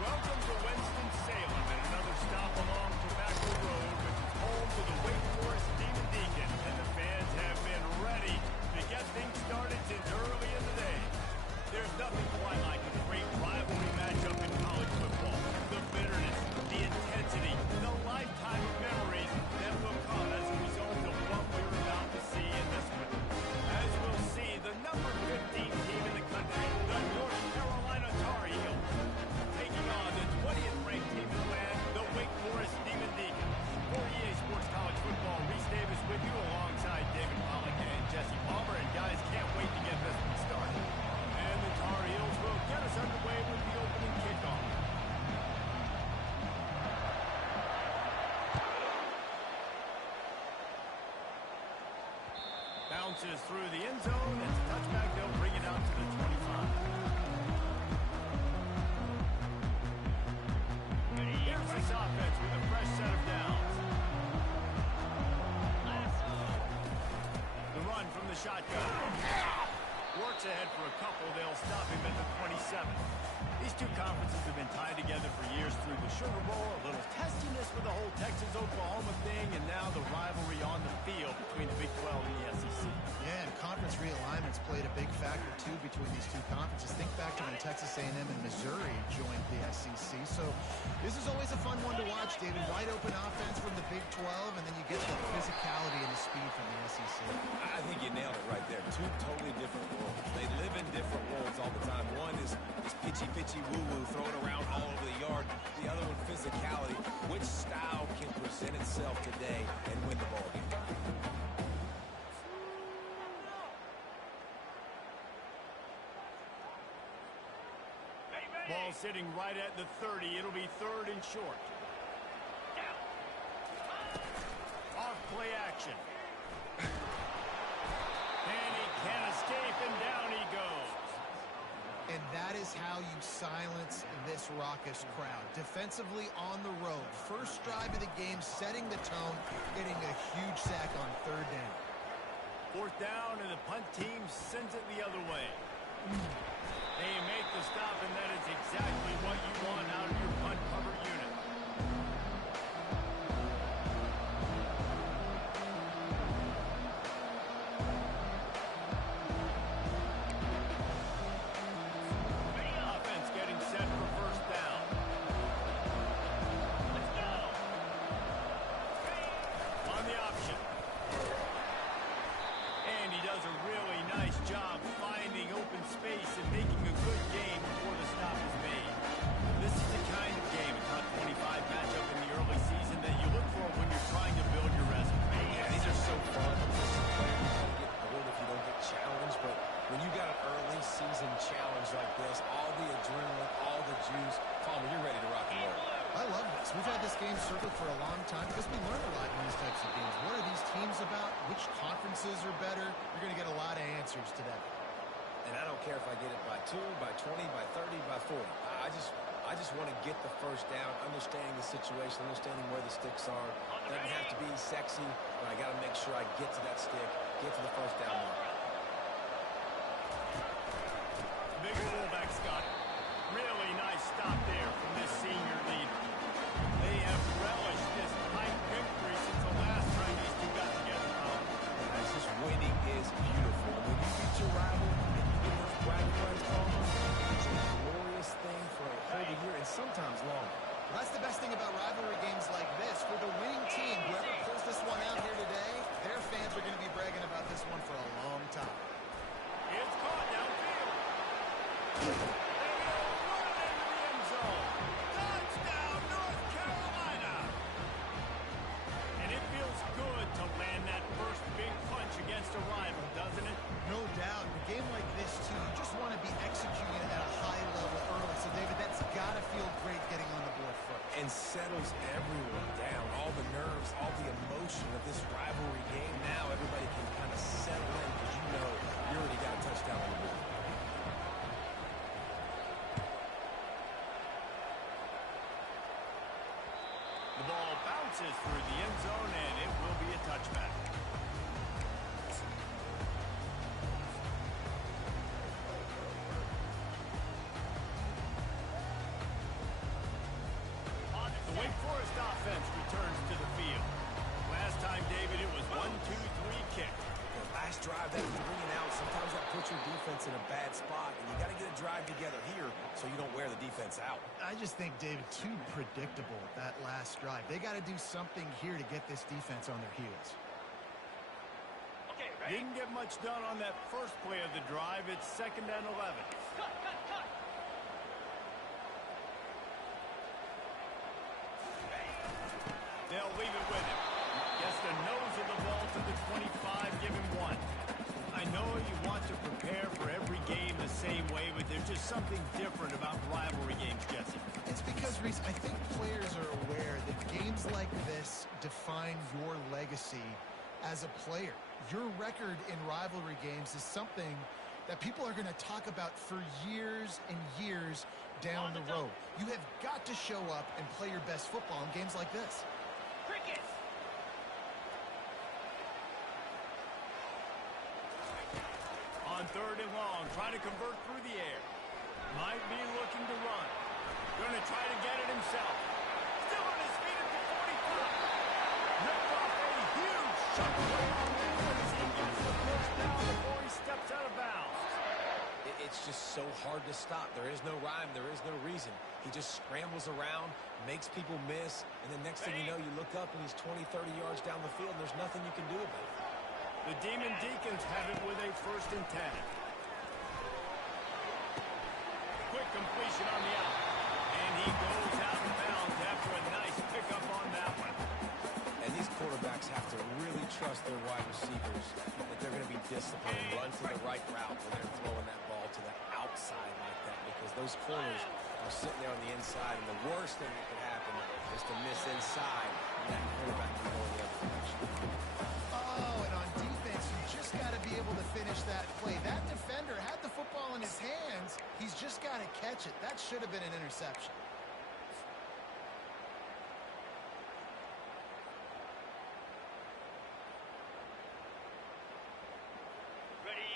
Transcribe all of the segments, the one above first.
Welcome to Winston-Salem and another stop along Tobacco Road, which is home to the Wake Forest Demon Deacons, and the fans have been ready to get things started since early in the day. There's nothing quite like a great rivalry matchup in college football. The bitterness, the intensity, the lifetime memories that will come as a result of what we're about to see in this one. As we'll see, the number 15 team in the country, the North Carolina Tar Heels, taking on the 20th ranked team in the land, the Wake Forest Demon Deacons. For EA Sports College Football, Reese Davis with you alongside David Pollack and Jesse Palmer. And guys, can't wait to get this one started. And the Tar Heels will get us underway with the opening kickoff. Bounces through the end zone. It's a touchback. They'll bring it out to the 25. Here's this offense with a fresh set of downs. The run from the shotgun. Works ahead for a couple. They'll stop him at the 27. These two conferences have been tied together for years through the Sugar Bowl, a little testiness with the whole Texas-Oklahoma thing, and now the rivalry on the field between the Big 12 and the SEC. Yeah, and conference realignment's played a big factor factor, too, between these two conferences. Think back to when Texas A&M and Missouri joined the SEC. So this is always a fun one to watch, David. Wide open offense from the Big 12, and then you get the physicality and the speed from the SEC. I think you nailed it right there. Two totally different worlds. They live in different worlds all the time. One is pitchy, woo-woo, throwing around all over the yard. The other one, physicality. Which style can present itself today and win the ball game? Ball sitting right at the 30. It'll be third and short. Off play action. And he can't escape, and down he goes. And that is how you silence this raucous crowd. Defensively on the road. First drive of the game, setting the tone, getting a huge sack on third down. Fourth down, and the punt team sends it the other way. They make the stop, and that is exactly what you want out of your punt cover unit. Offense getting set for first down. Let's go. On the option. And he does a really nice job finding open space and making a good game before the stop is made. This is the kind of game, a top 25 matchup in the early season, that you look for when you're trying to build your resume. Yeah, these are so fun. Just a player you don't get bored if you don't get challenged, but when you got an early season challenge like this, all the adrenaline, all the juice, Palmer, you're ready to rock and roll. I love this. We've had this game circled for a long time because we learn a lot in these types of games. What are these teams about? Which conferences are better? You're going to get a lot of answers today. And I don't care if I get it by 2, by 20, by 30, by 40. I just want to get the first down, understanding the situation, understanding where the sticks are. Doesn't have to be sexy, but I got to make sure I get to that stick, get to the first down mark. Big fullback, Scott. Really nice stop there from this senior leader. They have relished this tight victory since the last time these two got together. That's just winning is beautiful. When you beat your rival and you get those bragging rights, Palmer, it's a glorious thing for a whole year and sometimes longer. Well, that's the best thing about rivalry games like this. For the winning team, whoever pulls this one out here today, their fans are going to be bragging about this one for a long time. It's caught downfield. They go running into the end zone. Touchdown, North Carolina. And it feels good to land that first big punch against a rival, doesn't it? No doubt. In a game like this, too, you just want to be executing at a high level early. So, David, that's got to feel great getting on the board first. And settles everyone down. All the nerves, all the emotion of this rivalry game. Now everybody can kind of settle in because you know you already got a touchdown on the board. The ball bounces through the end zone, and it will be a touchback. The Wake Forest offense returns to the field. Last time, David, it was 1-2-3 kick. The last drive, that 3 and out, sometimes that puts your defense in a bad spot, and you got to get a drive together here so you don't wear the defense out. I just think, David, too predictable, that last drive. They got to do something here to get this defense on their heels. Okay, ready? Didn't get much done on that first play of the drive. It's 2nd and 11. Cut. They'll leave it with him. Gets the nose of the ball to the 25, give him 1. I know you want to prepare for every game the same way, but there's just something different about rivalry games, Jesse. It's because, Reese, I think players are aware that games like this define your legacy as a player. Your record in rivalry games is something that people are going to talk about for years and years down the road. You have got to show up and play your best football in games like this. Crickets! On 3rd and long, trying to convert through the air. Might be looking to run. Going to try to get it himself. Still on his feet at the 45. Ripped off a huge chunk away on the as he gets the first down before he steps out of bounds. so hard to stop. There is no rhyme. There is no reason. He just scrambles around, makes people miss, and the next thing you know, you look up and he's 20, 30 yards down the field, and there's nothing you can do about it. The Demon Deacons have it with a 1st and 10. Quick completion on the out. And he goes out of bounds after a nice pickup on that one. And these quarterbacks have to really trust their wide receivers that they're going to be disciplined and run to the right route when they're throwing that ball to the outside like that, because those corners are sitting there on the inside, and the worst thing that could happen is to miss inside, and that quarterback can go in the other direction. Oh, and on defense, you just got to be able to finish that play. That defender had the football in his hands. He's just got to catch it. That should have been an interception.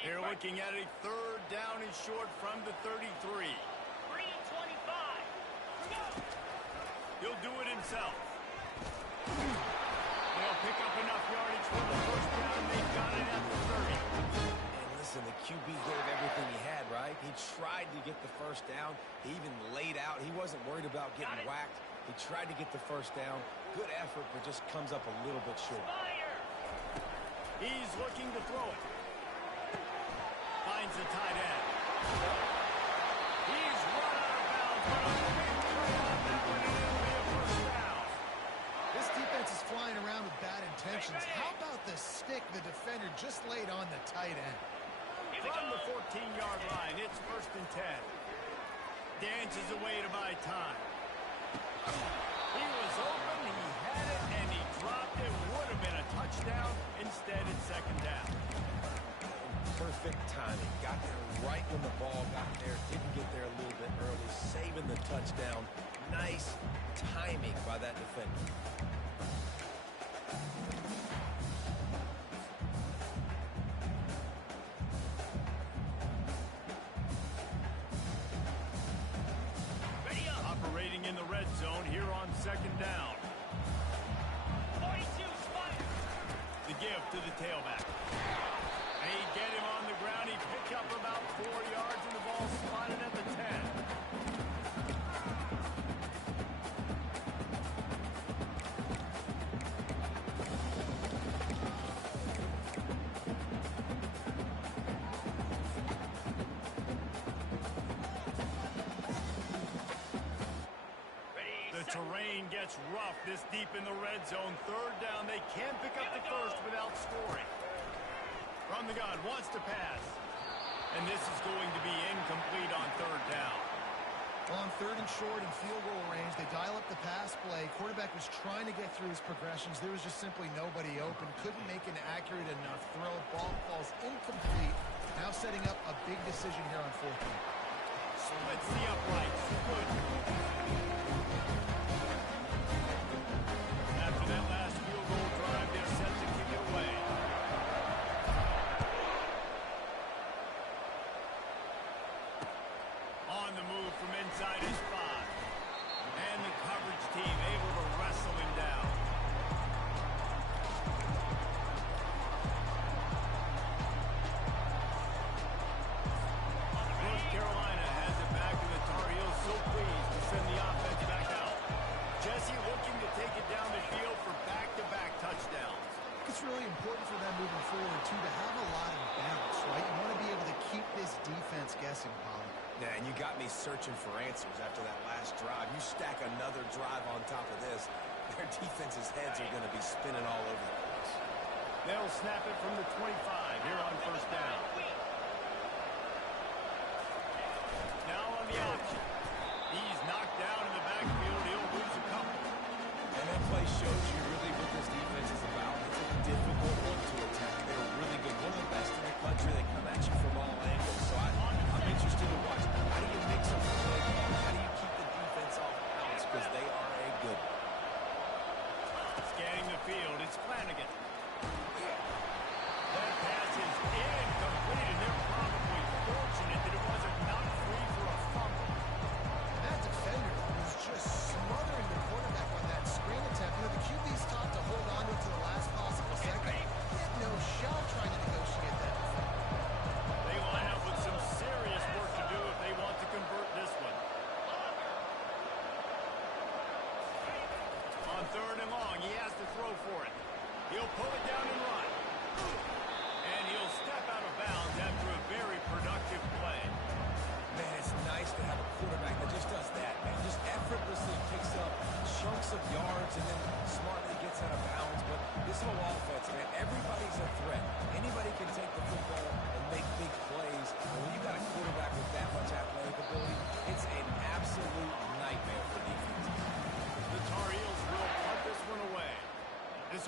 They're looking at a 3rd down and short from the 33. 3 and 25. He'll do it himself. They'll pick up enough yardage for the 1st down. They've got it at the 30. And listen, the QB gave everything he had, right? He tried to get the 1st down. He even laid out. He wasn't worried about getting whacked. He tried to get the 1st down. Good effort, but just comes up a little bit short. Fire! He's looking to throw it. Finds the tight end. He's run out of bounds, but a big play on that one, and it'll be a 1st down. This defense is flying around with bad intentions. How about the stick the defender just laid on the tight end? From the 14-yard line, it's 1st and 10. Dances away to buy time. He was open, he had it, and he dropped it. Would have been a touchdown. Instead, it's 2nd down. Perfect timing. Got there right when the ball got there. Didn't get there a little bit early. Saving the touchdown. Nice timing by that defender. Ready up. Operating in the red zone here on 2nd down. 42 Spider. The give to the tailback. They get him on the ground. He picked up about 4 yards, and the ball spotted at the 10. Ready, The set. terrain gets rough this deep in the red zone. 3rd down. They can't pick up the 1st without scoring. From the gun, wants to pass. And this is going to be incomplete on 3rd down. On 3rd and short in field goal range, they dial up the pass play. Quarterback was trying to get through his progressions. There was just simply nobody open. Couldn't make an accurate enough throw. Ball falls incomplete. Now setting up a big decision here on 4th down. Splits the uprights. Good. After that last field goal drive, they're set to kick it away. On the move from inside his 5. And the coverage team able to wrestle him down. North Carolina has it back, and the Tar Heels so pleased to send the offense back out. Jesse looking to take it down the field for back-to-back touchdowns. It's really important for them moving forward, too, to have a lot of balance, right? You want to be able to keep this defense guessing, Pollard. Yeah, and you got me searching for answers after that last drive. You stack another drive on top of this, their defense's heads are going to be spinning all over the place. They'll snap it from the 25 here on 1st down. Now on the option. He's knocked down in the backfield. He'll lose a couple. And that play shows you really what this defense is about. It's a difficult one to attack. They're really good. One of the best in the country. They come at you from all angles. So I'm interested to watch. How do you mix up the play? How do you keep the defense off balance? Because they are a good one. Scanning the field. It's Flanagan. That pass is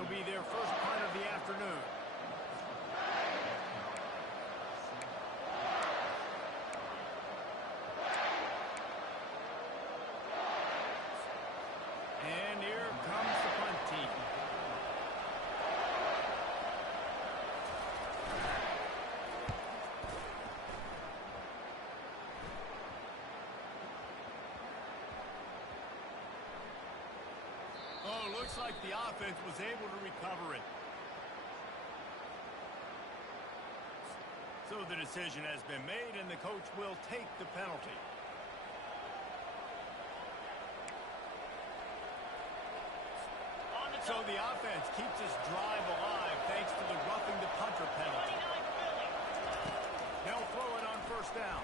will be their first punt of the afternoon. And here comes the punt team. Oh, looks like the offense was able to recover it. So the decision has been made, and the coach will take the penalty. So the offense keeps its drive alive thanks to the roughing the punter penalty. They'll throw it on first down.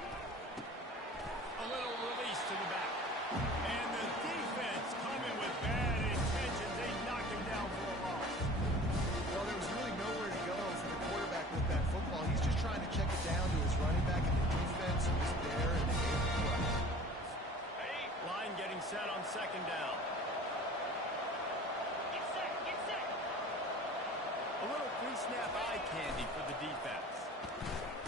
A little release to the back. And the defense coming with bad intentions. They knock him down for a loss. Well, there was really nowhere to go for the quarterback with that football. He's just trying to check it down to his running back, and the defense was there and they gave him the play. Line getting set on second down. A little pre-snap eye candy for the defense.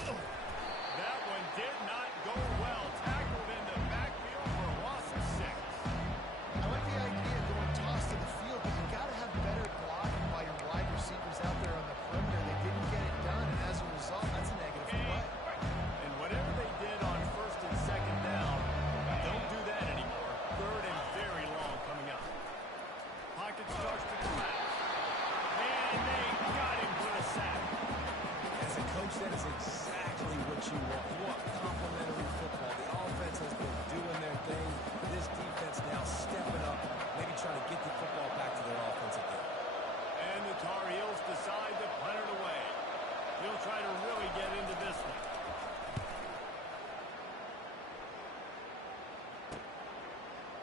That one did not go well. Tackled in the backfield for a loss of 6. I like the idea of going toss to the field, but you got to have better blocking by your wide receivers out there on the perimeter. They didn't get it done, and as a result, that's a negative play. And whatever they did on first and second down, don't do that anymore. Third and very long coming up. Pocket starts to collapse. And they got him for a sack. As a coach, that is exactly what you want. You want complementary football. The offense has been doing their thing. This defense now stepping up, maybe trying to get the football back to their offensive game. And the Tar Heels decide to punt it away. He'll try to really get into this one.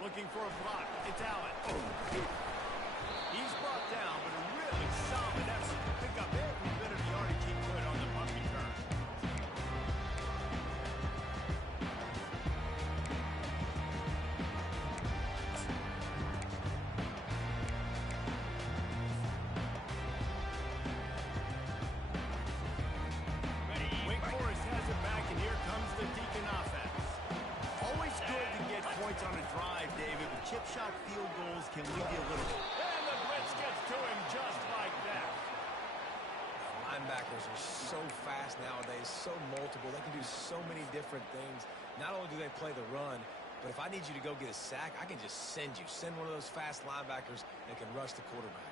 Looking for a block. It's Allen. He's brought down, but a really solid effort to pick up every bit of yardage he could on the punt return. Wake Forest has it back, and here comes the Deacon offense. Always good to get points on a drive, David, but chip shot field goals can leave you a little bit. And the blitz gets to him just like that. Linebackers are so fast nowadays, so multiple. They can do so many different things. Not only do they play the run, but if I need you to go get a sack, I can just send you. Send one of those fast linebackers that can rush the quarterback.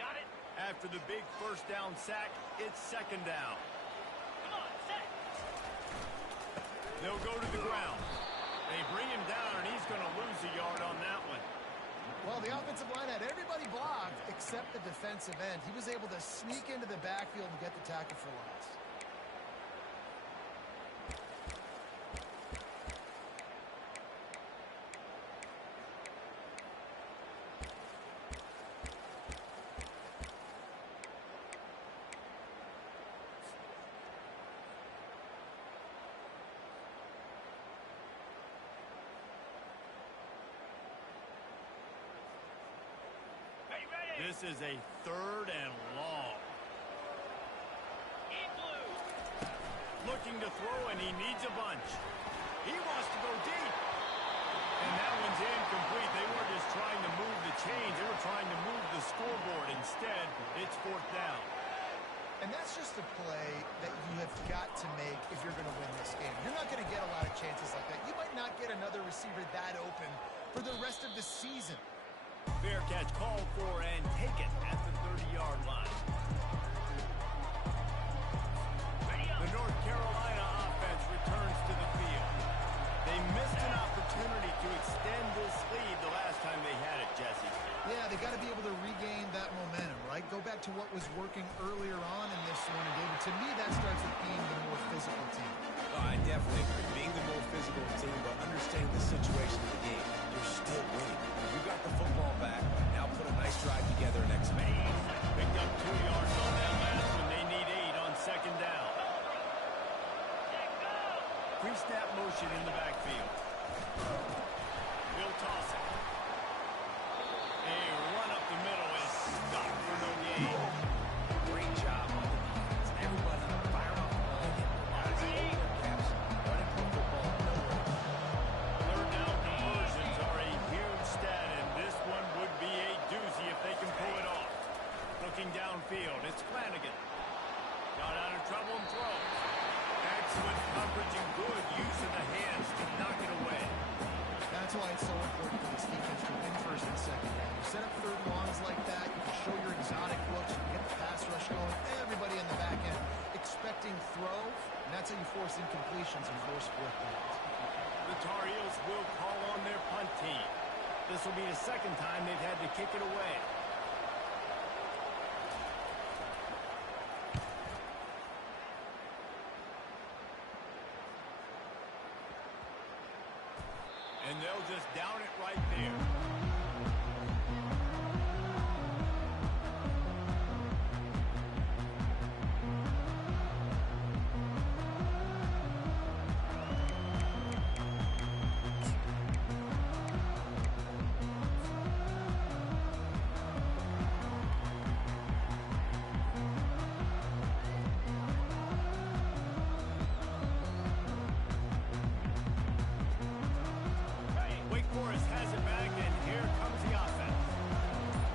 Got it. After the big first down sack, it's second down. Come on, set. They'll go to the ground. They bring him down, and he's going to lose a yard on that one. Well, the offensive line had everybody blocked except the defensive end. He was able to sneak into the backfield and get the tackle for loss. This is a third and long. Igloo. Looking to throw, and he needs a bunch. He wants to go deep. And that one's incomplete. They weren't just trying to move the chains. They were trying to move the scoreboard. Instead, it's fourth down. And that's just a play that you have got to make if you're going to win this game. You're not going to get a lot of chances like that. You might not get another receiver that open for the rest of the season. Fair catch called for and taken at the 30-yard line. The North Carolina offense returns to the field. They missed an opportunity to extend this lead the last time they had it, Jesse. Yeah, they got to be able to regain that momentum, right? Go back to what was working earlier on in this one. And David, to me, that starts with being the more physical team. Oh, I definitely agree. Being the more physical team, but understanding the situation of the game, you're still winning. You got the football back. Now put a nice drive together and execute. Picked up 2 yards on that last one. They need 8 on second down. Pre-snap motion in the backfield. He'll toss it. A run up the middle is stopped for no leveraging good use of the hands to knock it away. That's why it's so important for this defense to win first and second down. You set up third and longs like that, you can show your exotic looks, you can get the pass rush going, everybody in the back end expecting throw, and that's how you force incompletions and force fourth downs. The Tar Heels will call on their punt team. This will be the second time they've had to kick it away. And they'll just down it right there. Wake Forest has it back, and here comes the offense.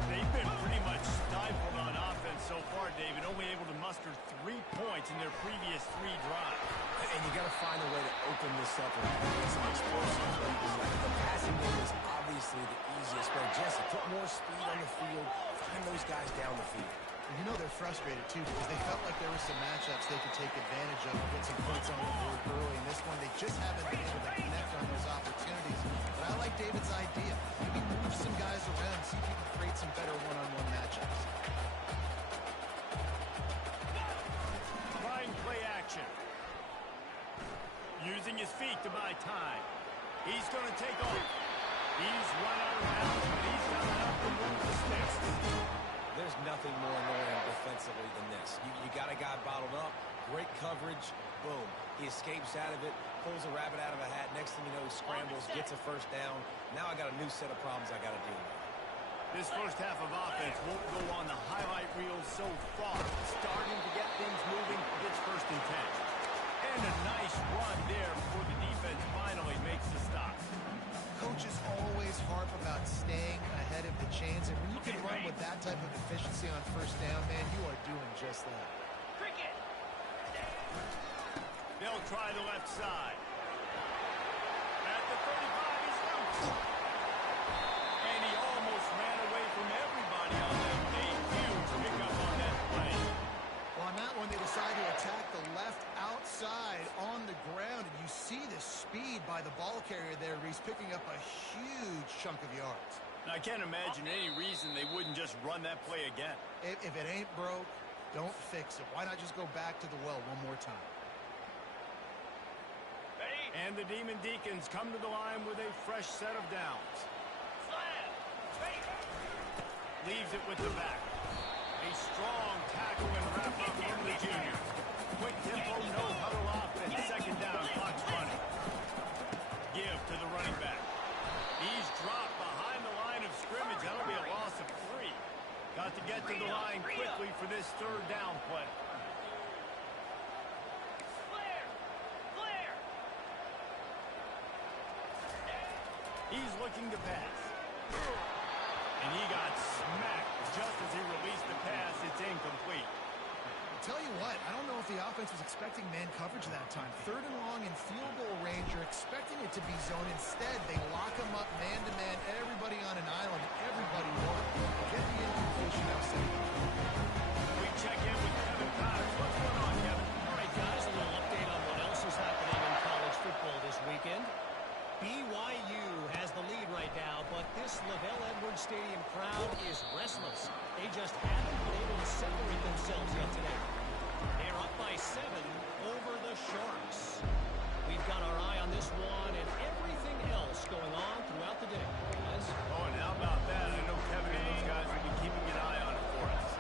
They've been pretty much stifled on offense so far, David, only able to muster 3 points in their previous 3 drives. And you got to find a way to open this up and create some explosive plays. The passing game is obviously the easiest way. Jesse, put more speed on the field, find those guys down the field. And you know they're frustrated, too, because they felt like there were some matchups they could take advantage of and get some points on the board early. In this one, they just haven't been able to connect on those opportunities. But I like David's idea. Maybe move some guys around, see if you can create some better one-on-one matchups. Trying play action. Using his feet to buy time. He's going to take off. He's run out of bounds, but he's got enough to move the sticks. There's nothing more annoying defensively than this. You got a guy bottled up, great coverage, boom. He escapes out of it, pulls a rabbit out of a hat. Next thing you know, he scrambles, gets a first down. Now I got a new set of problems I got to deal with. This first half of offense won't go on the highlight reel so far. Starting to get things moving. It's 1st and 10. And a nice run there before the defense finally makes the stop. Coaches always harp about staying ahead of the chains, and when you can run with that type of efficiency on first down, man, you are doing just that. Cricket. They'll try the left side. At the 35, he's loose. And he almost ran away from everybody on that. A huge pickup on that play. Well, on that one, they decide to attack the left outside on the ground, and you see the speed by the ball carrier there. He's picking up a huge chunk of yards. Now, I can't imagine any reason they wouldn't just run that play again. If it ain't broke, don't fix it. Why not just go back to the well one more time? Ready? And the Demon Deacons come to the line with a fresh set of downs. Slam. Ready. Leaves it with the back. A strong tackle and wrap up from the junior. Quick tempo, no huddle offense. 2nd down, clock's running. Give to the running back. He's dropped behind the line of scrimmage. That'll be a loss of 3. Got to get to the line quickly for this 3rd down play. Clear. Clear. He's looking to pass. And he got smacked just as he released the pass. It's incomplete. Tell you what, I don't know if the offense was expecting man coverage that time. 3rd and long in field goal range, you're expecting it to be zone. Instead, they lock him up man-to-man, everybody on an island, everybody won. Get the incompletion outside. We check in with Kevin Connors. What's going on, Kevin? All right, guys, a little update on what else is happening in college football this weekend. BYU has the lead right now, but this LaVell Edwards Stadium crowd is restless. They just haven't been able to separate themselves yet today. They're up by 7 over the Sharks. We've got our eye on this one and everything else going on throughout the day. Guys. Oh, and how about that? I know Kevin and those guys will be keeping an eye on it for us.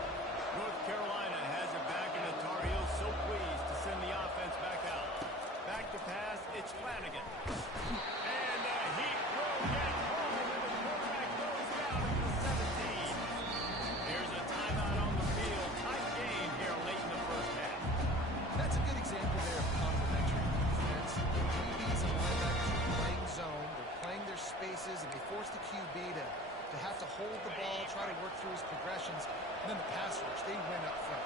North Carolina has it back, and the Tar Heels so pleased to send the offense back out. Back to pass, it's Flanagan. And he will get home, and the quarterback goes down at the 17. There's a timeout on the field. Tight game here late in the first half. That's a good example there of complementary defense. The QBs and linebackers are playing zone, they're playing their spaces, and they force the QB to have to hold the ball, try to work through his progressions, and then the pass rush, they win up front.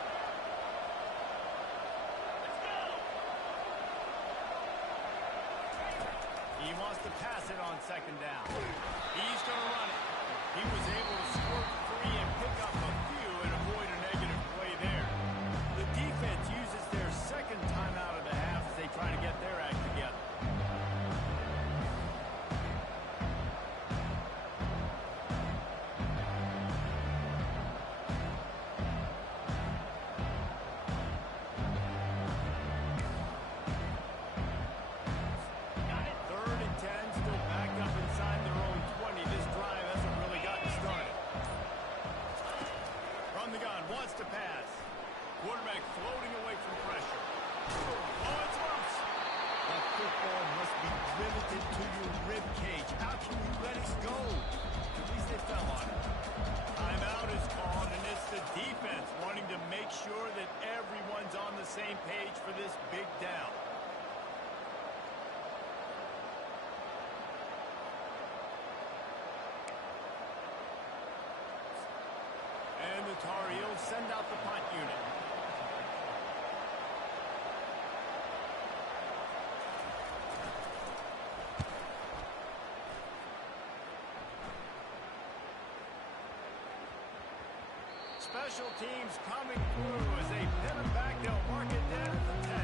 Let's go. pass it on second down. He's going to run it. He was able to squirt free and pick up a few and avoid a negative play there. The defense uses their second timeout of the half as they try to get their act together. Third and 10, still backed up inside their own 20. This drive hasn't really gotten started. From the gun, wants to pass. Quarterback floating away from pressure. Oh, it's loose. That football must be riveted to your rib cage. How can you let it go? At least they fell on it. Timeout is called, and it's the defense wanting to make sure that everyone's on the same page for this big down. And the Tar Heels send out the punt unit. Special teams coming through as they pin it back. They'll mark it down at the 10.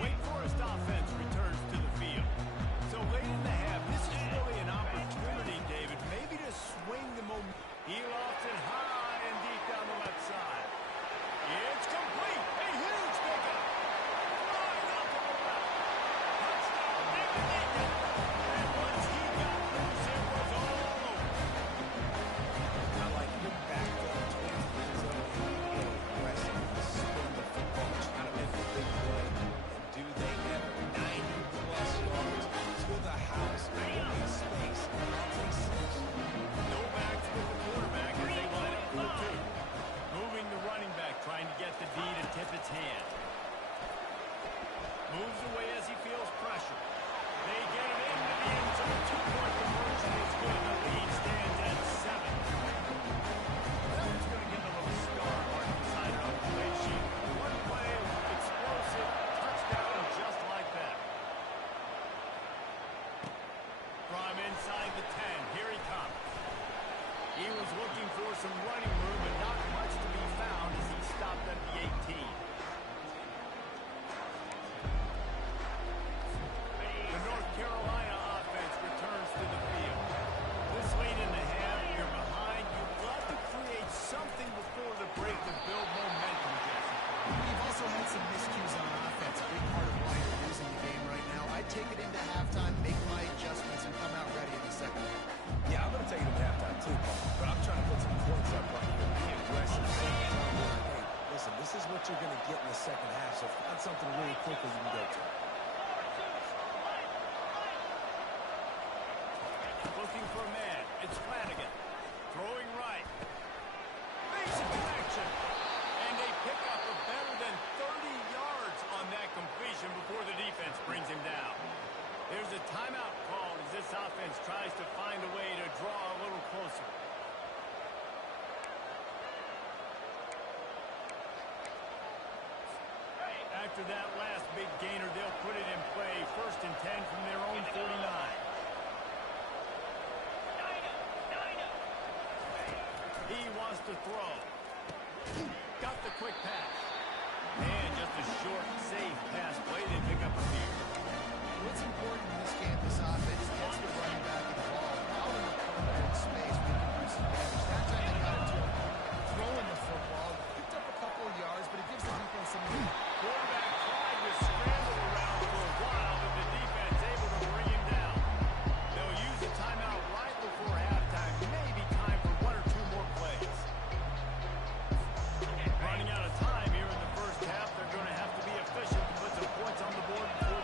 Wake Forest offense returns to the field. So late in the half, this is really an opportunity, David, maybe to swing the momentum. He lost it high and deep down the left side. It's complete. A huge pickup. Flying out to the left. Touchdown, David Deacon. And once he got loose, it was all over. I like him back up towards the end zone. Being aggressive, spin the football, trying to make a big play. And do they ever? 90-plus yards to the house. Open space. I'll take 6. No backs with the quarterback as they line up for 2. Moving the running back, trying to get the D to tip its hand. Moves away as he feels pressure. They get it into the end zone. 2-point conversion is good. The lead stands at 7. That one's going to get a little star mark beside it on the play sheet. One play, explosive, touchdown just like that. From inside the 10, here he comes. He was looking for some running room, but not much to be found as he stopped at the 18. The North Carolina offense returns to the field. This late in the half, you're behind. You'd love to create something before the break to build momentum, Jesse. You've also had some miscues on offense, a big part of why you're losing the game right now. I'd take it into halftime, make my adjustments, and come out ready in the second half. Yeah, I'm going to take it at halftime too, Paul. But I'm trying to put some points up right here. Be aggressive. Hey, listen, this is what you're going to get in the second half, so find something really quickly you can go to. Looking for a man. It's Flanagan. Throwing right. Basic connection. And they pick up a better than 30 yards on that completion before the defense brings him down. There's a timeout called as this offense tries to find a way to draw a little closer. After that last big gainer, they'll put it in play. 1st and 10 from their own 49. He wants to throw. Got the quick pass. And just a short, safe pass play. They pick up a few. What's important in this game, this offense gets the running back involved out in the perimeter space, we can do some damage. That time they got it to him throwing the football. Picked up a couple of yards, but it gives the defense some lead. Quarterback tried to scramble around for a while, but the defense able to bring him down. They'll use a timeout right before halftime. Maybe time for 1 or 2 more plays. Running out of time here in the first half. They're going to have to be efficient to put some points on the board before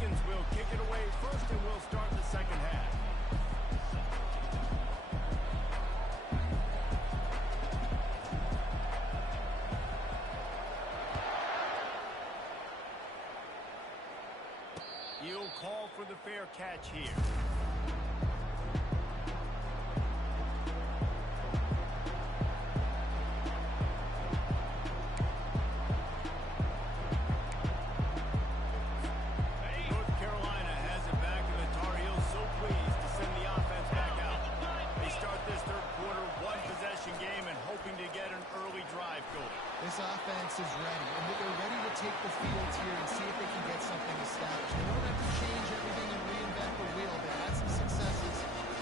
Deacons will kick it away first, and we'll start the second half. He'll call for the fair catch here. North Carolina has it back, and the Tar Heels so pleased to send the offense back out. They start this third quarter one-possession game and hoping to get an early drive going. This offense is ready, and they're ready to take the field here and see if they can get something established. They don't have to change everything and reinvent the wheel. They had some successes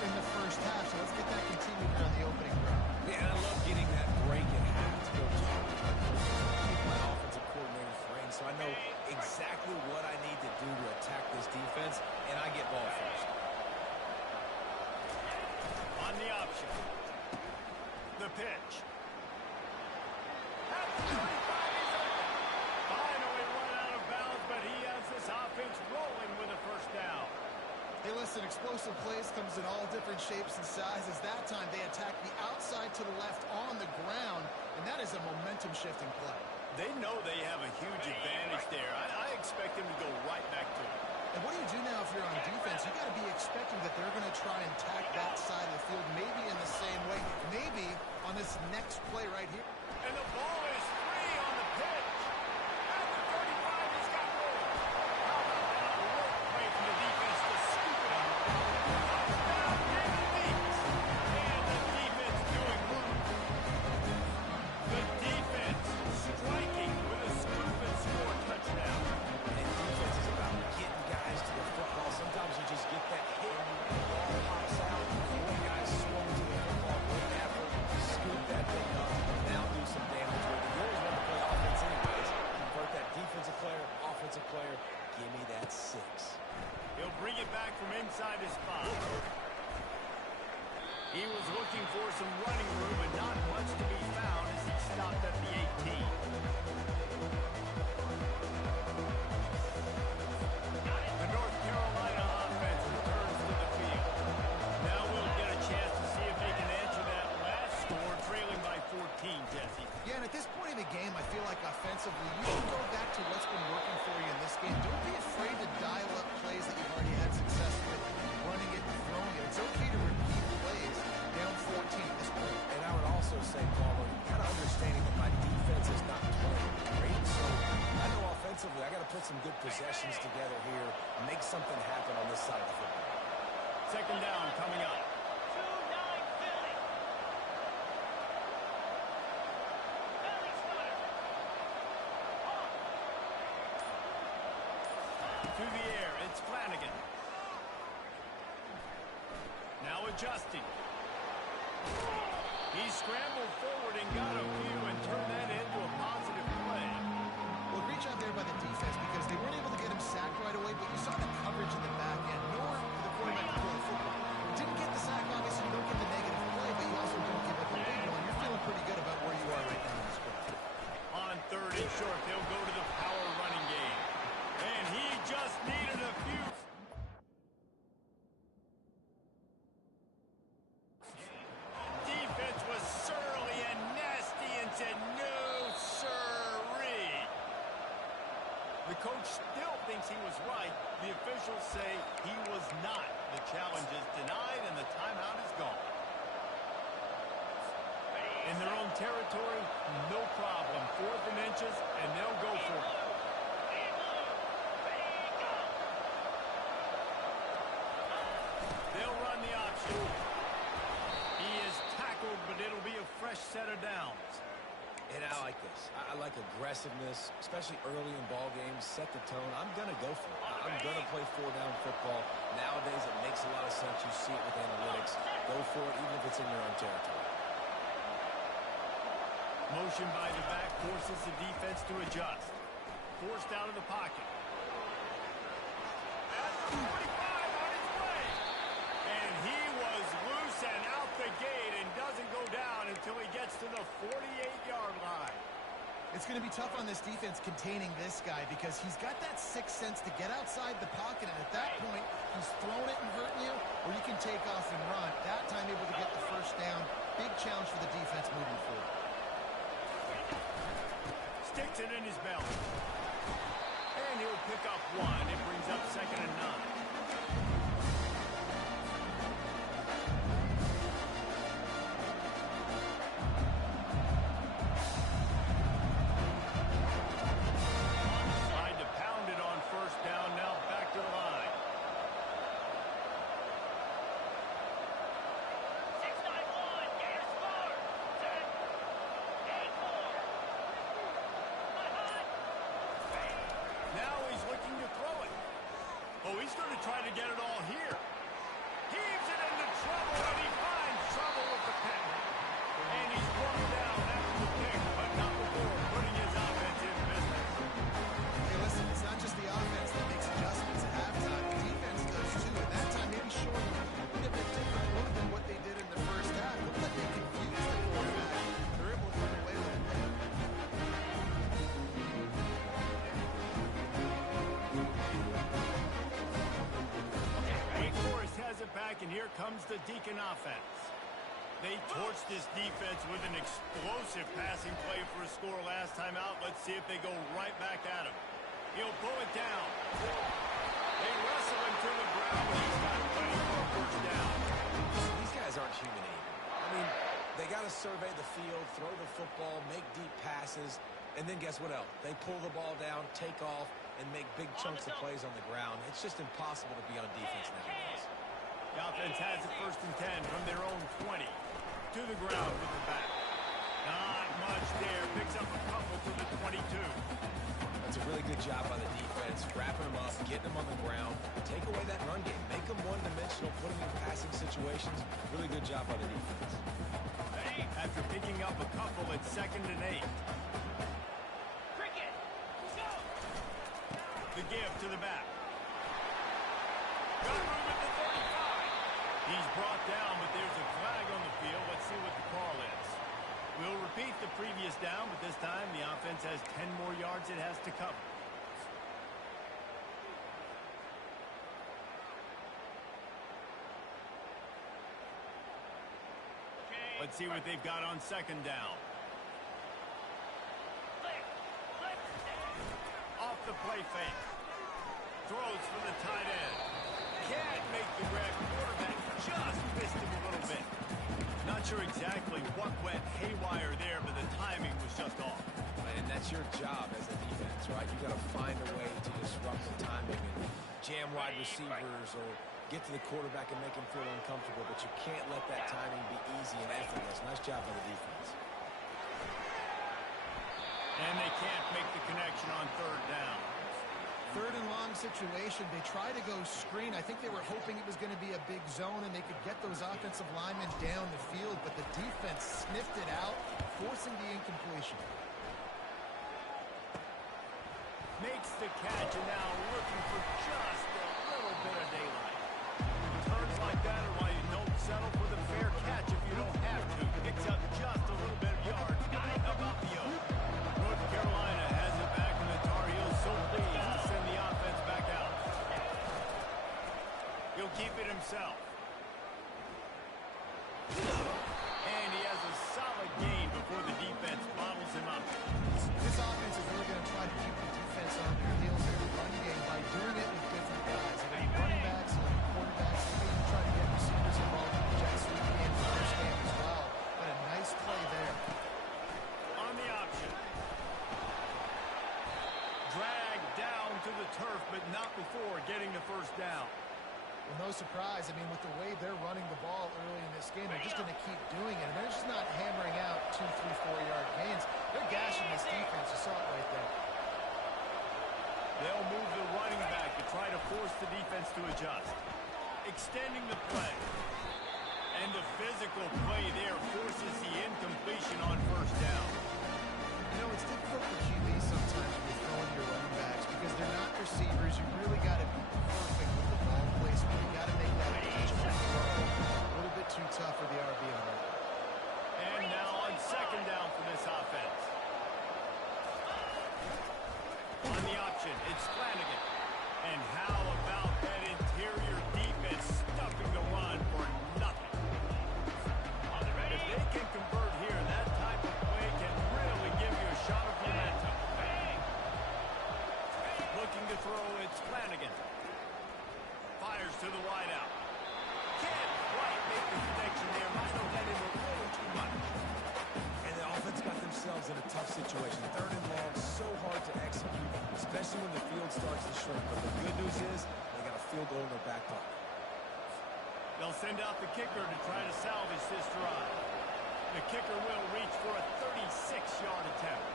in the first half, so let's get that continued here on the opening drive. Yeah, and I love getting that break at half to go keep my offensive coordinator's reign, so I know exactly what I need to do to attack this defense, and I get ball first. On the option. The pitch. At the 35, he's open. Finally run out of bounds, but he has this offense rolling with a first down. Hey, listen, explosive plays comes in all different shapes and sizes. That time they attack the outside to the left on the ground, and that is a momentum-shifting play. They know they have a huge advantage there. I expect them to go right back to it. And what do you do now if you're on defense? You got to be expecting that they're going to try and attack that side of the field, maybe in the same way, maybe on this next play right here. And the ball is free on the pitch. At the 35, he's got room. How about that? A work play from the defense to scoop it up. Touchdown, David Meeks. And the defense doing work. The defense striking with a scoop and score touchdown. And defense is about getting guys to the football. Sometimes you just get that hit, the ball pops out, four guys swarm to the football, great effort, scoop that thing up, now do some damage with it. You always want to play offense anyways. Convert that defensive player, offensive player, give me that 6. He'll bring it back from inside his 5. He was looking for some running room, but not much to be found as he stopped at the 18. The North Carolina offense returns to the field. Now we'll get a chance to see if they can answer that last score, trailing by 14, Jesse. Yeah, and at this point in the game, I feel like offensively, you should go back to what's been working for you in this game. Don't be afraid to dial up plays that you've already had success with, running it and throwing it. It's okay to repeat plays down 14 at this point. And I would also say, Palmer, kind of understanding that my defense is not playing great, so I know offensively I got to put some good possessions together here, make something happen on this side of the football. Second down coming up. 2-9 Philly. Philly starter. Through the air, it's Flanagan. Now adjusting. He scrambled forward and got a few and turned that into a positive play. Well, great job there by the defense because they weren't able to get him sacked right away, but you saw the coverage in the back end, nor the quarterback to throw the football. You didn't get the sack, obviously you don't get the negative play, but you also don't give up a big one. You're feeling pretty good about where you are right now in this quarter. On third and short, they'll go to the power running game. And he just needed a few. Defense was surly and nasty and said, no, sirree. The coach still thinks he was right. The officials say he was not. The challenge is denied and the timeout is gone. In their own territory, no problem. 4th and inches, and they'll go for it. They'll run the option. He is tackled, but it'll be a fresh set of downs. And I like this. I like aggressiveness, especially early in ball games. Set the tone. I'm going to go for it. I'm going to play 4-down football. Nowadays, it makes a lot of sense. You see it with analytics. Go for it, even if it's in your own territory. Motion by the back forces the defense to adjust. Forced out of the pocket. At the 45 on his way. And he was loose and out the gate and doesn't go down until he gets to the 48-yard line. It's going to be tough on this defense containing this guy because he's got that sixth sense to get outside the pocket, and at that point, he's thrown it and hurting you, or you can take off and run. That time able to get the first down. Big challenge for the defense moving forward. Sticks it in his belt. And he'll pick up one. It brings up 2nd and 9. He's going to try to get it all here. Heaves it into trouble, and he finds trouble with the pick. And he's brought down after the pick, but not before putting his offense in business. Hey, listen, it's not just the offense that makes adjustments at halftime. The defense does too, and that time maybe showing a bit different look than what they did in the first half. Looked like they confused the quarterback. They're able to run away with it there. Back, and here comes the Deacon offense. They torched this defense with an explosive passing play for a score last time out. Let's see if they go right back at him. He'll pull it down. They wrestle him to the ground, but he's got plenty for a first down. These guys aren't human either. I mean, they got to survey the field, throw the football, make deep passes, and then guess what else? They pull the ball down, take off, and make big chunks of plays on the ground. It's just impossible to be on defense nowadays. The offense has it 1st and 10 from their own 20. To the ground with the back. Not much there. Picks up a couple to the 22. That's a really good job by the defense. Wrapping them up, getting them on the ground. Take away that run game. Make them one-dimensional, put them in passing situations. Really good job by the defense. After picking up a couple, it's 2nd and 8. Cricket, go! The give to the back. Got room at the 35. He's brought down, but there's a flag on the field. Let's see what the call is. We'll repeat the previous down, but this time the offense has 10 more yards it has to cover. Let's see what they've got on 2nd down. Off the play fake. Throws for the tight end. Can't make the grab. Quarterback just missed him a little bit. Not sure exactly what went haywire there, but the timing was just off. And that's your job as a defense, right? You got to find a way to disrupt the timing and jam wide receivers or get to the quarterback and make him feel uncomfortable, but you can't let that timing be easy and effortless. Nice job by the defense. And they can't make the connection on 3rd down. 3rd and long situation. They try to go screen. I think they were hoping it was going to be a big zone and they could get those offensive linemen down the field, but the defense sniffed it out, forcing the incompletion. Makes the catch, and now looking for just a little bit of daylight. Turns like that are why you don't settle for the fair catch if you don't have to. Picks up just a little bit of yards. How about the yoke? North Carolina has it back, and the Tar Heels so pleased to send the offense back out. He'll keep it himself. And he has a solid gain before the defense bottles him up. This offense is really going to try to keep the defense on their heels in the run game by doing it with different guys. I mean, running backs, quarterbacks, maybe try to get receivers involved in the jet sweep game, the first game as well. But a nice play there. On the option. Dragged down to the turf, but not before getting the first down. Well, no surprise. I mean, with the way they're running the ball early in this game, they're just going to keep doing it. And they're just not hammering out 2, 3, 4-yard gains. They're gashing this defense. You saw it right there. They'll move the running back to try to force the defense to adjust. Extending the play. And the physical play there forces the incompletion on 1st down. You know, it's difficult for QBs sometimes when you're throwing your running backs because they're not receivers. You really got to be perfect with the ball placement. You got to make that adjustment throw. A little bit too tough for the RB on that. And now on 2nd down for this offense. to the wideout. Can't quite make the connection there. Might have let him a little too much. And the offense got themselves in a tough situation. Third and long, so hard to execute, especially when the field starts to shrink. But the good news is they got a field goal in their back pocket. They'll send out the kicker to try to salvage this drive. The kicker will reach for a 36-yard attempt.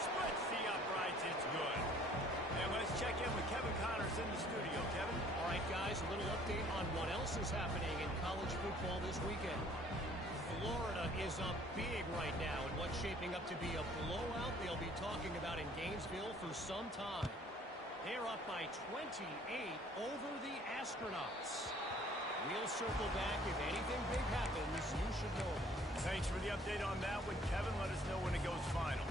Splits the uprights. It's good. And let's check in with Kevin Connors in the studio. Kevin? All right, guys, a little update on what else is happening in college football this weekend. Florida is up big right now in what's shaping up to be a blowout they'll be talking about in Gainesville for some time. They're up by 28 over the Astronauts. We'll circle back. If anything big happens, you should know. Thanks for the update on that one, Kevin. Let us know when it goes final.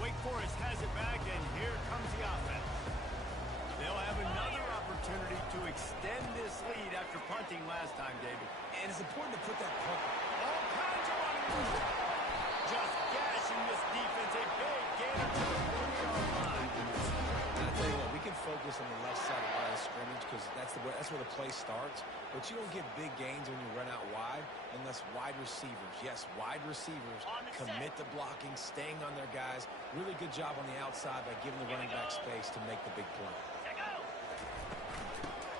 Wake Forest has it back, and here comes the offense. They'll have another opportunity to extend this lead after punting last time, David. And it's important to put that punt. All kinds of running room. Just gashing this defense. A big gainer to the 40-yard line. And I tell you what, we can focus on the left side of the line of scrimmage because that's where the play starts. But you don't get big gains when you run out wide unless wide receivers, yes, wide receivers, commit to blocking, staying on their guys. Really good job on the outside by giving the running back space to make the big play.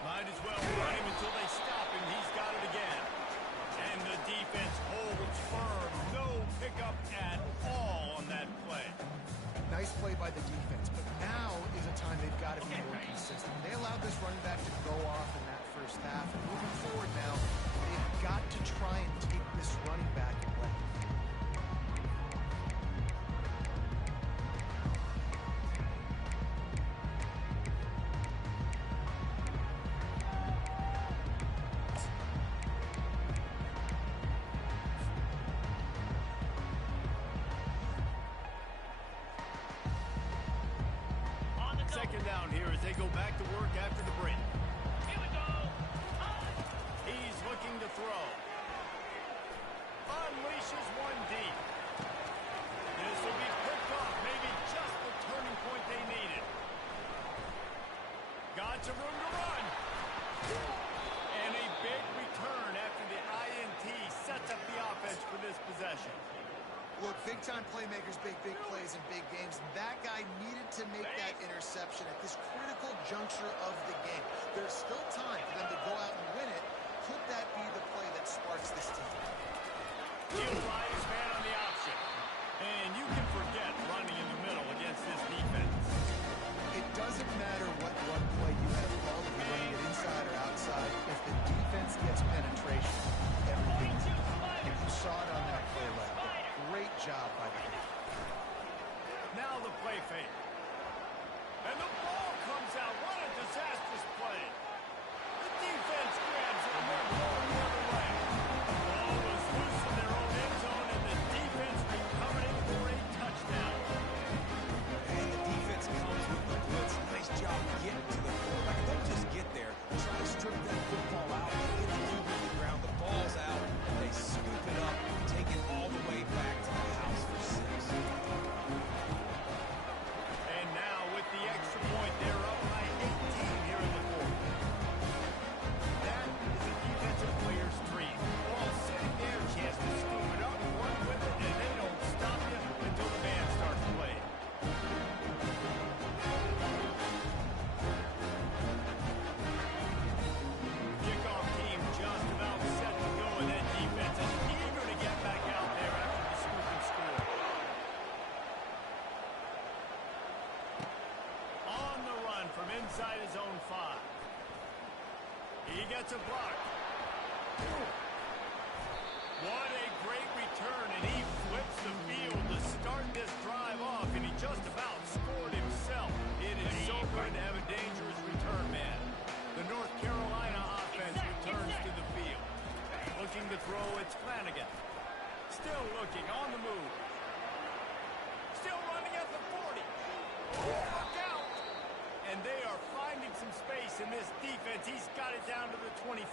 Might as well run him until they stop him. He's got it again. And the defense holds firm. No pickup at all on that play. Nice play by the defense, but now is a time they've got to be more consistent. They allowed this running back to go off in that first half. And moving forward now, they've got to try and take this running back away. Second down here as they go back to work after the break. Here we go. He's looking to throw. Unleashes one deep. This will be picked off. Maybe just the turning point they needed. Got some room to run. And a big return after the INT sets up the offense for this possession. Look, big-time playmakers make big plays in big games. And that guy needed to make that interception at this critical juncture of the game. There's still time for them to go out and win it. Could that be the play that sparks this team? He'll ride his man on the option. And you can forget running in the middle against this defense. It doesn't matter what run play you have called, if you're running it inside or outside. If the defense gets penetration, everything is fine. And you saw it on that play last week. Great job by the defense. Now the play fake. And the ball comes out. What a disastrous play. The defense grabs it and they're going the other way. The ball was loose in their own end zone and the defense recovered it for a touchdown. And the defense comes with the blitz. Nice job getting to the quarterback. Don't just get there. Try to strip that football out and get the QB to the ground. The ball's out. And they scoop it up and take it all the way back to the house for 6. And now with the extra point, they're up by 18 here in the fourth. That is a defensive player's dream. Ball sitting there, chance to scoop it up, run with it, and they don't stop you until the band starts playing. Kickoff team just about set to go, and that defense is eager to get back out there after the scoop and score. On the run from inside his own 5. He gets a block. What a great return, and he flips the field to start this drive off, and he just about scored himself. It is so good to have a dangerous return man. The North Carolina offense returns to the field. Looking to throw, it's Flanagan. Still looking, on the move. Still running at the 40. Look out! And they some space in this defense. He's got it down to the 25.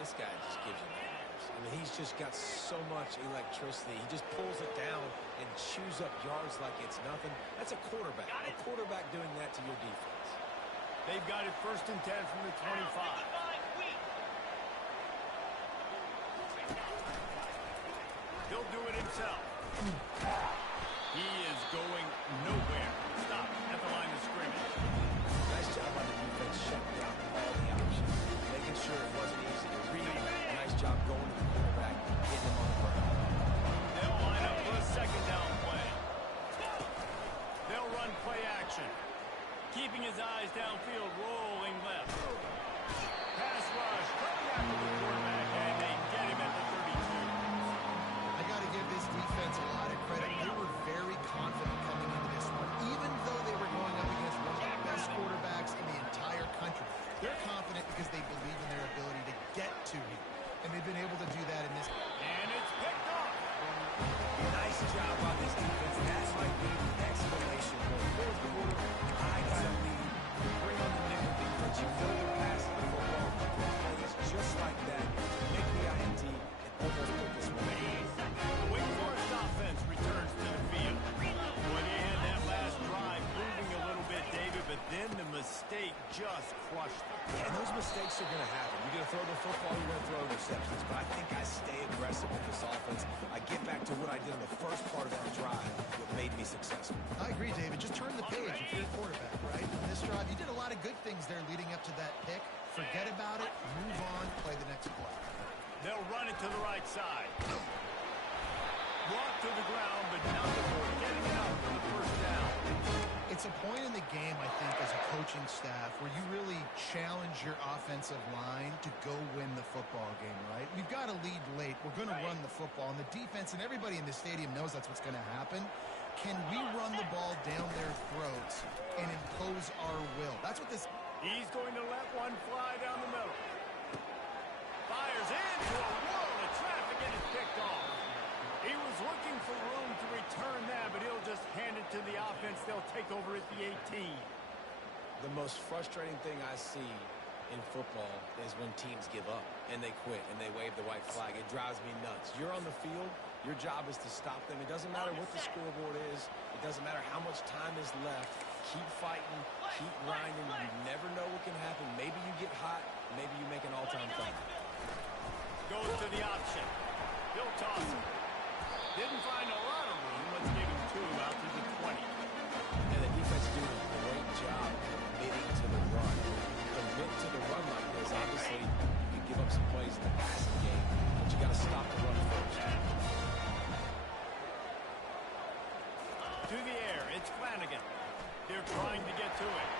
This guy just gives you nightmares. I mean, he's just got so much electricity. He just pulls it down and chews up yards like it's nothing. That's a quarterback. A quarterback doing that to your defense. They've got it 1st and 10 from the 25. He'll do it himself. He is going nowhere. Stop at the line of scrimmage. Nice job by the defense shutting down all the options, making sure it wasn't easy to read. Nice job going to the quarterback, getting him on the ground. They'll line up for a 2nd down play. They'll run play action. Keeping his eyes downfield, rolling left. Pass rush, coming after the quarterback, and they get him at the 32. I got to give this defense a lot of credit. They were very confident coming into this one, even though they were going up against one of the best quarterbacks in the entire country. They're confident because they believe in their ability to get to him, and they've been able to do that in this. And it's picked off. Nice job by this defense. That might be the exclamation point. 4th quarter, I got a lead. Bring on the nickel defense. You know they're passing the football. Plays just like that. Make the INT and almost put this one in. The Wake Forest offense returns to the field. Boy, they had that last drive moving a little bit, David, but then the mistake just crushed them. And those mistakes are going to happen. You're going to throw the football, you're going to throw interceptions. But I think I stay aggressive with this offense. I get back to what I did in the first part of that drive, what made me successful. I agree, David. Just turn the page if you're a quarterback, right? In this drive, you did a lot of good things there leading up to that pick. Forget about it, move on, play the next play. They'll run it to the right side. Brought to the ground, but not before getting it out for the 1st down. It's a point in the game, I think, as a coaching staff where you really challenge your offensive line to go win the football game, right? We've got to lead late. We're going to run the football, and the defense and everybody in the stadium knows that's what's going to happen. Can we run the ball down their throats and impose our will? That's what this... He's going to let one fly down the middle. Fires into a wall of traffic and it's picked off. He was looking for room to return that, but he'll just hand it to the offense. They'll take over at the 18. The most frustrating thing I see in football is when teams give up and they quit and they wave the white flag. It drives me nuts. You're on the field. Your job is to stop them. It doesn't matter what the scoreboard is. It doesn't matter how much time is left. Keep fighting. Keep grinding. You never know what can happen. Maybe you get hot. Maybe you make an all-time foul. Goes to the option. He'll toss it. Didn't find a lot of room. Let's give him 2 out to the 20. And the defense doing a great job committing to the run. Commit to the run like this. Obviously, you can give up some plays in the passing game, but you got to stop the run first. To the air, it's Flanagan. They're trying to get to it.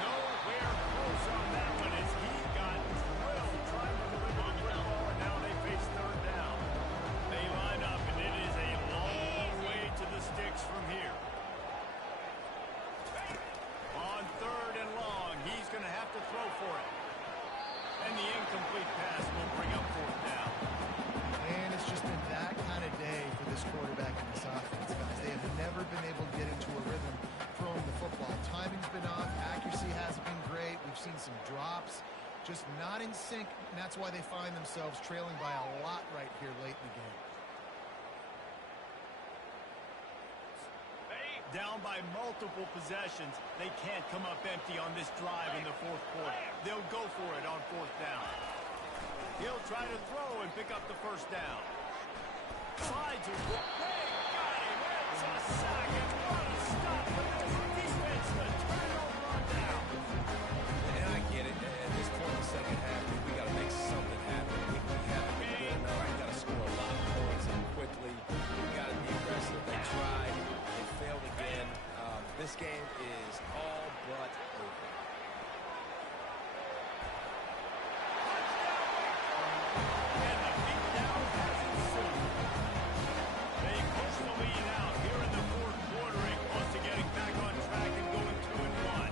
Nowhere close on that one as he got drilled trying to deliver the football, and now they face 3rd down. They line up, and it is a long way to the sticks from here. On 3rd and long, he's going to have to throw for it. And the incomplete pass will bring up 4th down. And it's just been that kind of day for this quarterback and this offense, guys. They have never been able to get into a rhythm throwing the football. Timing's been off. Accuracy hasn't been great. We've seen some drops. Just not in sync, and that's why they find themselves trailing by a lot right here late in the game. Down by multiple possessions, they can't come up empty on this drive in the 4th quarter. They'll go for it on 4th down. He'll try to throw and pick up the 1st down. Slides it. They got him. It's a sack. And what a stop for this defense. The turnover on down. And I get it. At this point in the 2nd half, we got to make something happen. We haven't been good enough. We got to score a lot of points and quickly. We got to be aggressive. They tried. They failed again. This game is all but over. And the beatdown has ensued. They push the lead out here in the 4th quarter and close to getting back on track and going 2-1.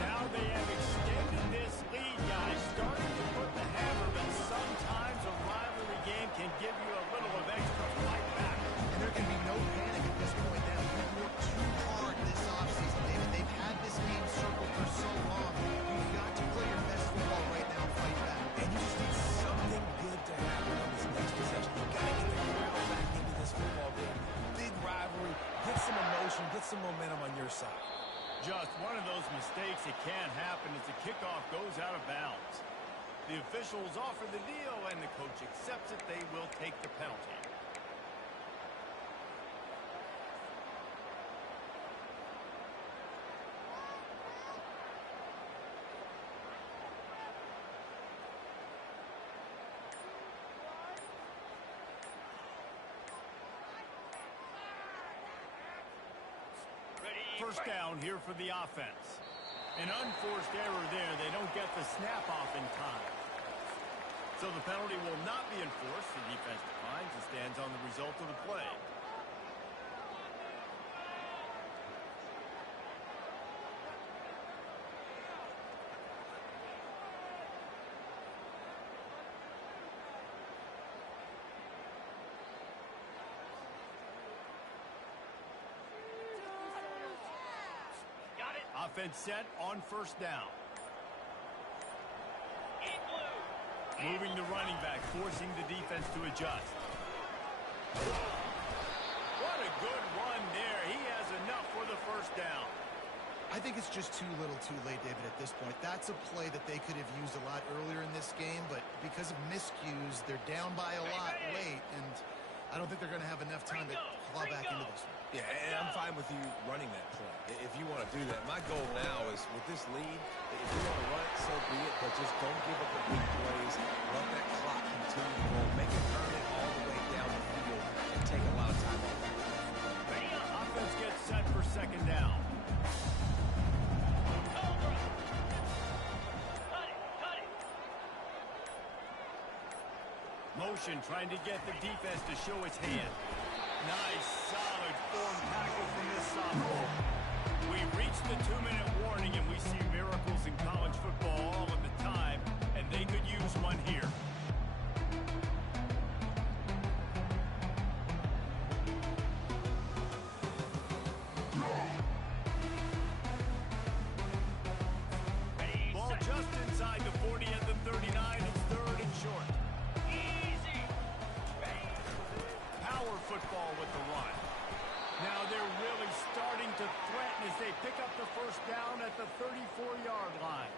Now they have extended this lead, guys, starting to put the hammer, but sometimes a rivalry game can give you a little of extra fight back. And there can be no panic at this point now. We've worked too hard this offseason, David. They've had this game circled on your side. Just one of those mistakes that can happen as the kickoff goes out of bounds. The officials offer the deal, and the coach accepts it. They will take the penalty. First down here for the offense. An unforced error there. They don't get the snap off in time. So the penalty will not be enforced. The defense declines and stands on the result of the play. Got it. Offense set on first down. In blue. Moving the running back, forcing the defense to adjust. What a good run there. He has enough for the first down. I think it's just too little too late, David, at this point. That's a play that they could have used a lot earlier in this game, but because of miscues, they're down by a lot late, and I don't think they're going to have enough time to claw back into this one. Yeah, and I'm fine with you running that play if you want to do that. My goal now is with this lead, if you want to run it, so be it, but just don't give up the big plays. Let that clock continue to roll. Make it earn it all the way down the field and take a lot of time off. Ready up. Offense gets set for second down. Cobra. Cut it. Cut it. Motion trying to get the defense to show its hand. Nice, solid form tackle from this sophomore. We reached the 2-minute warning, and we see miracles in college football all of the time, and they could use one here. Ready, Ball set. just inside the 40 at the 39. It's third and short. Easy. Ready. Power football with the run. Now they're really starting to threaten as they pick up the first down at the 34-yard line.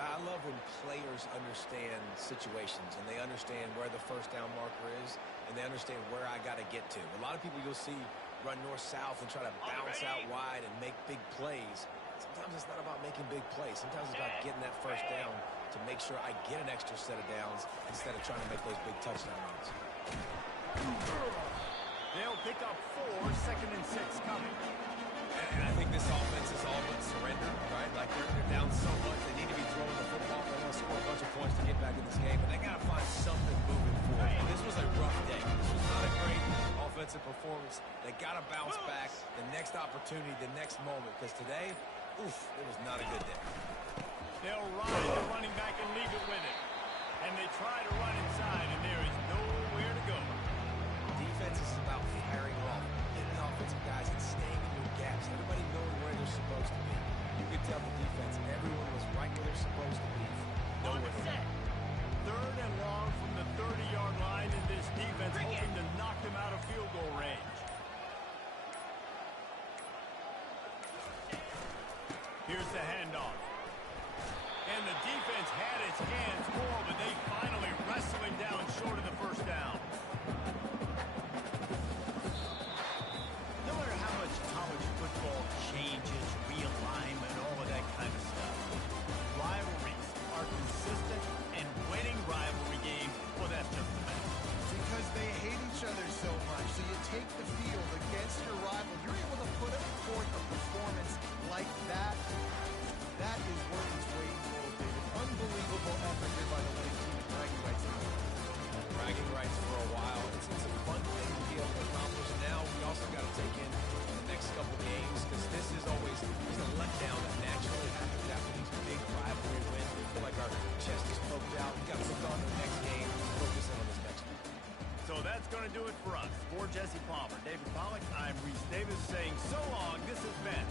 I love when players understand situations and they understand where the first down marker is and they understand where I got to get to. A lot of people you'll see run north-south and try to bounce out wide and make big plays. Sometimes it's not about making big plays. Sometimes it's about getting that first down to make sure I get an extra set of downs instead of trying to make those big touchdown runs. They'll pick up 4, second and 6 coming. And I think this offense is all but surrendered, right? Like they're down so much, they need to be throwing the football. They want to score a bunch of points to get back in this game, but they got to find something moving forward. And this was a rough day. This was not a great offensive performance. They got to bounce back the next opportunity, the next moment, because today, oof, it was not a good day. They'll ride the running back and leave it with it. And they try to run inside, and there is nowhere to go. Defense is about firing off, hitting the offensive guys and staying in your gaps. Everybody knowing where they're supposed to be. You could tell the defense, everyone was right where they're supposed to be. On Nowhere the to set. run. Third and long from the 30-yard line, and this defense hoping to knock them out of field goal range. Here's the handoff. And the defense had its hands full, but they finally wrestle him down short of the first down. No matter how much college football changes, realignment, all of that kind of stuff, rivalries are consistent, and winning rivalry games, well, that's just the best. Because they hate each other so much. So you take the field against your rival. You're able to put forth a performance like that. That is worth its weight in gold, David. Unbelievable effort here by the winning team at bragging rights. Bragging rights for a while. It's a fun thing to be able to accomplish. Now we also got to take in the next couple games because this is always a letdown that naturally happens after these big rivalry wins. We feel like our chest is poked out. We got to look on to the next game, focus in on this next one. So that's going to do it for us. For Jesse Palmer, David Pollack, I'm Reese Davis saying so long. This has been